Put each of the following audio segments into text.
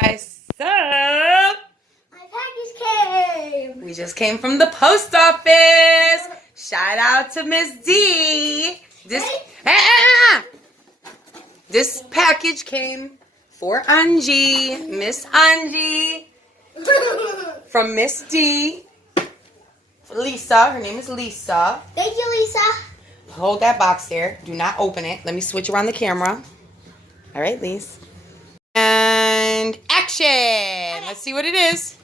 Guys, so my package came. we just came from the post office. Shout out to Miss D. This package came for Angie, Miss Angie, from Miss D. Lisa, her name is Lisa. Thank you, Lisa. Hold that box there. Do not open it. Let me switch around the camera. All right, Lisa. And action! Let's see what it is.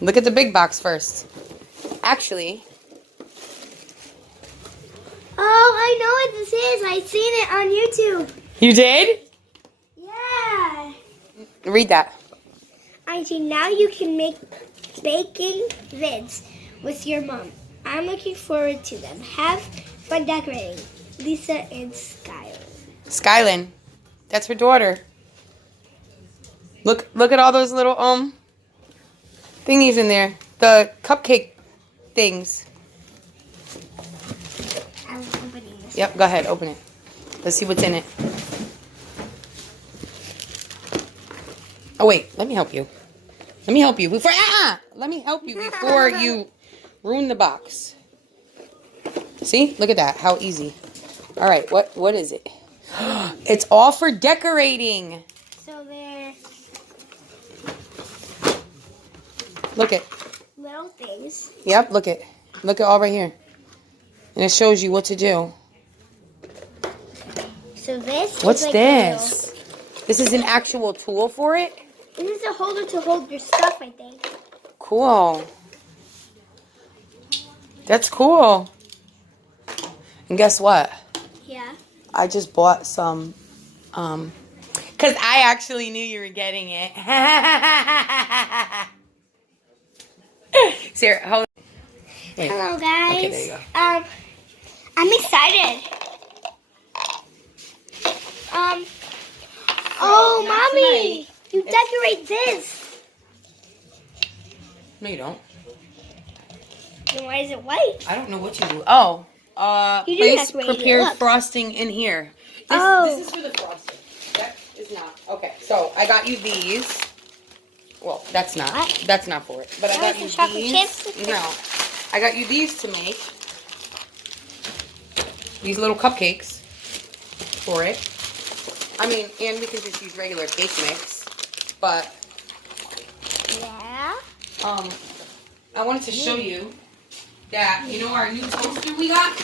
Look at the big box first. Actually. Oh, I know what this is. I seen it on YouTube. You did? Yeah. Read that. Auntie, now you can make baking vids with your mom. I'm looking forward to them. Have fun decorating. Lisa and Skylin. Skylin. That's her daughter. Look at all those little thingies in there. The cupcake things. I'm opening this. Yep, go ahead, open it. Let's see what's in it. Oh wait, let me help you. Let me help you before you ruin the box. See? Look at that. How easy. All right, what is it? It's all for decorating. So they're Look at. little things. Yep, look at all right here. And it shows you what to do. So this What's is like this? This is an actual tool for it? This is a holder to hold your stuff, I think. Cool. That's cool. And guess what? Yeah. I just bought some, because I actually knew you were getting it. Sarah, hold on. Wait. Hello, guys. Okay, there you go. I'm excited. Oh, not Mommy, tonight. you decorate this. No, you don't. Then why is it white? I don't know what you do. Oh, You do place decorate it, prepared look. frosting in here. This is for the frosting. That is not. Okay, so I got you these. Well, that's not. What? That's not for it. But I got you chocolate these. chips? No, I got you these to make. These little cupcakes for it. I mean, and we can just use regular cake mix. But Yeah. I wanted to show you that our new toaster we got.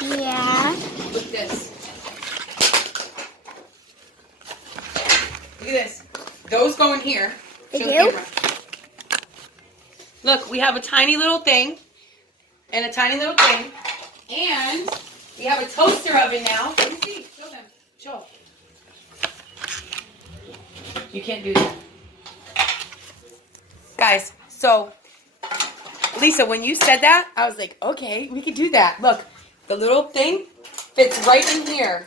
Yeah. Look at this. Look at this. Those go in here. They Show the do? camera. Look, we have a tiny little thing. And a tiny little thing. And we have a toaster oven now. Let me see. Show them. Show. You can't do that. Guys, so Lisa, when you said that, I was like, okay, we could do that. Look, the little thing fits right in here.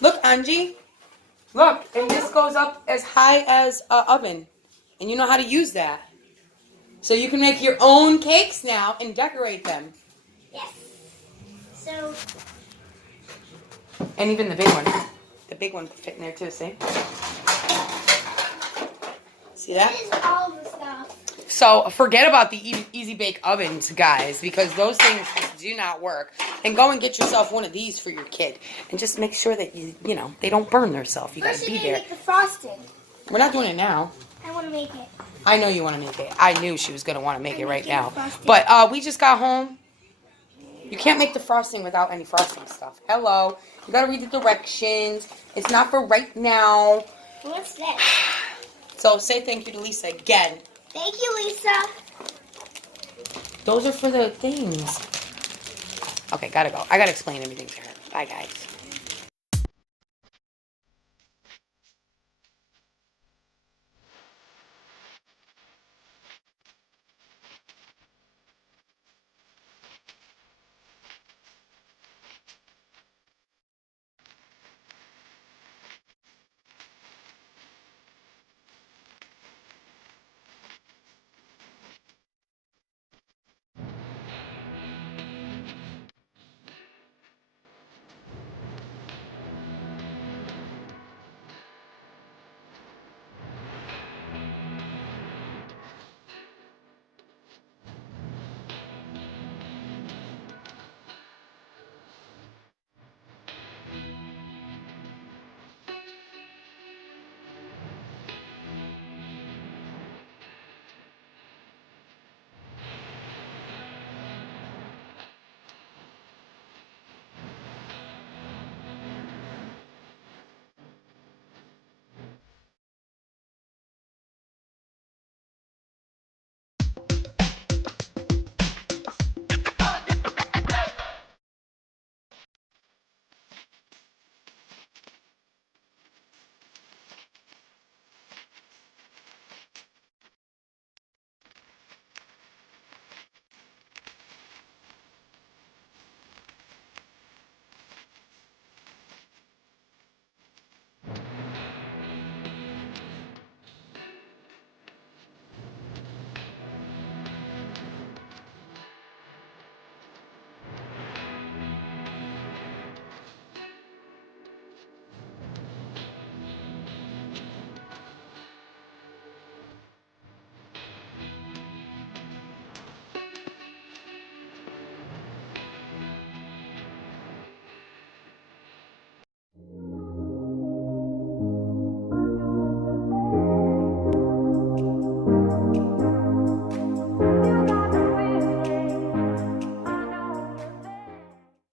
Look, Angie. Look, and this goes up as high as an oven. And you know how to use that. So you can make your own cakes now and decorate them. Yes. So. And even the big one. The big one could fit in there too, see? See that? This is all the stuff. So forget about the Easy Bake ovens, guys, because those things just do not work. And go and get yourself one of these for your kid. And just make sure that, they don't burn themselves. You got to be there. Make the frosting. We're not doing it now. I want to make it. I know you want to make it. I knew she was going to want to make it right now. Frosting. But we just got home. You can't make the frosting without any frosting stuff. Hello. You got to read the directions. It's not for right now. What's this? So say thank you to Lisa again. Thank you, Lisa. Those are for the things. Okay, gotta go. I gotta explain everything to her. Bye, guys.